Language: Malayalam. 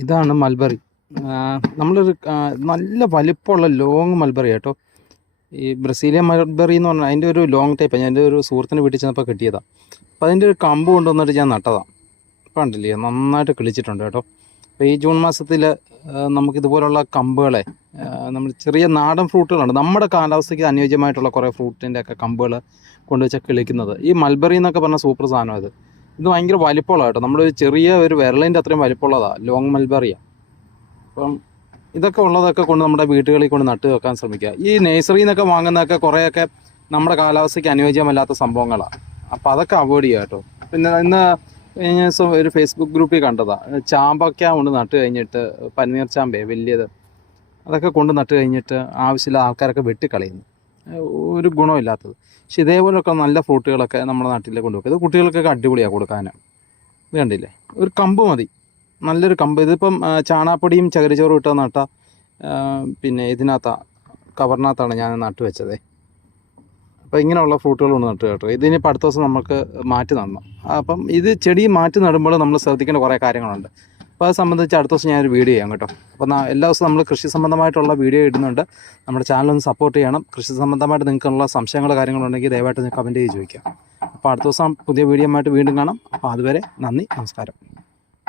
ഇതാണ് മൽബറി. നമ്മളൊരു നല്ല വലിപ്പമുള്ള ലോങ് മൽബറി കേട്ടോ. ഈ ബ്രസീലിയൻ മൽബറി എന്ന് പറഞ്ഞാൽ അതിൻ്റെ ഒരു ലോങ് ടൈപ്പ്. ഞാൻ എൻ്റെ ഒരു സുഹൃത്തിന് വീട്ടിൽ ചെന്നപ്പോൾ കിട്ടിയതാണ്. അപ്പോൾ അതിൻ്റെ ഒരു കമ്പ് കൊണ്ടുവന്നിട്ട് ഞാൻ നട്ടതാണ്. കണ്ടില്ലേ, നന്നായിട്ട് കിളിച്ചിട്ടുണ്ട് കേട്ടോ. അപ്പോൾ ഈ ജൂൺ മാസത്തിൽ നമുക്കിതുപോലുള്ള കമ്പുകളെ നമ്മൾ ചെറിയ നാടൻ ഫ്രൂട്ടുകളുണ്ട്, നമ്മുടെ കാലാവസ്ഥയ്ക്ക് അനുയോജ്യമായിട്ടുള്ള കുറേ ഫ്രൂട്ടിൻ്റെ ഒക്കെ കമ്പുകൾ കൊണ്ടുവച്ചാൽ കിളിക്കുന്നത്. ഈ മൽബറി എന്നൊക്കെ പറഞ്ഞ സൂപ്പർ സാധനം ഇത് ഭയങ്കര വലിപ്പമുള്ള കേട്ടോ. നമ്മളൊരു ചെറിയ ഒരു വിരലിൻ്റെ അത്രയും വലിപ്പമുള്ളതാണ് ലോങ് മൽബറിയാണ്. അപ്പം ഇതൊക്കെ ഉള്ളതൊക്കെ കൊണ്ട് നമ്മുടെ വീടുകളിൽ കൊണ്ട് നട്ട് വെക്കാൻ ശ്രമിക്കുക. ഈ നഴ്സറിയിൽ നിന്നൊക്കെ വാങ്ങുന്നതൊക്കെ കുറേയൊക്കെ നമ്മുടെ കാലാവസ്ഥയ്ക്ക് അനുയോജ്യമല്ലാത്ത സംഭവങ്ങളാണ്. അപ്പോൾ അതൊക്കെ അവോയ്ഡ് ചെയ്യുക കേട്ടോ. പിന്നെ ഇന്ന് ഒരു ഫേസ്ബുക്ക് ഗ്രൂപ്പിൽ കണ്ടതാണ്, ചാമ്പക്ക കൊണ്ട് നട്ട് കഴിഞ്ഞിട്ട്, പന്നീർ ചാമ്പേ വലിയത്, അതൊക്കെ കൊണ്ട് നട്ട് കഴിഞ്ഞിട്ട് ആവശ്യമില്ല ആൾക്കാരൊക്കെ വെട്ടിക്കളയുന്നു, ഒരു ഗുണമില്ലാത്തത്. പക്ഷെ ഇതേപോലെയൊക്കെ നല്ല ഫ്രൂട്ടുകളൊക്കെ നമ്മുടെ നാട്ടിലേക്ക് കൊണ്ടുവെക്കുക. ഇത് കുട്ടികൾക്കൊക്കെ അടിപൊളിയാണ് കൊടുക്കാൻ. ഇത് കണ്ടില്ലേ, ഒരു കമ്പ് മതി, നല്ലൊരു കമ്പ്. ഇതിപ്പം ചാണാപ്പൊടിയും ചകിരിച്ചോറും ഇട്ട് നട്ടാൽ പിന്നെ കവറിനകത്താണ് ഞാൻ നട്ട് വെച്ചത്. അപ്പോൾ ഇങ്ങനെയുള്ള ഫ്രൂട്ടുകൾ കൊണ്ട് നട്ട് കേട്ടോ. ഇതിനിപ്പോൾ അടുത്ത ദിവസം നമുക്ക് മാറ്റി നടണം. അപ്പം ഇത് ചെടി മാറ്റി നടുമ്പോൾ നമ്മൾ ശ്രദ്ധിക്കേണ്ട കുറേ കാര്യങ്ങളുണ്ട്. അപ്പോൾ അത് സംബന്ധിച്ച് അടുത്ത ദിവസം ഞാനൊരു വീഡിയോ ചെയ്യാം കേട്ടോ. അപ്പോൾ എല്ലാ ദിവസവും നമ്മൾ കൃഷി സംബന്ധമായിട്ടുള്ള വീഡിയോ ഇടുന്നുണ്ട്. നമ്മുടെ ചാനലൊന്ന് സപ്പോർട്ട് ചെയ്യണം. കൃഷി സംബന്ധമായിട്ട് നിങ്ങൾക്കുള്ള സംശയങ്ങളോ കാര്യങ്ങളുണ്ടെങ്കിൽ ദയവായിട്ട് കമൻറ്റ് ചെയ്ത് ചോദിക്കാം. അപ്പോൾ അടുത്ത ദിവസം പുതിയ വീഡിയോ ആയിട്ട് വീണ്ടും കാണാം. അപ്പോൾ അതുവരെ നന്ദി, നമസ്കാരം.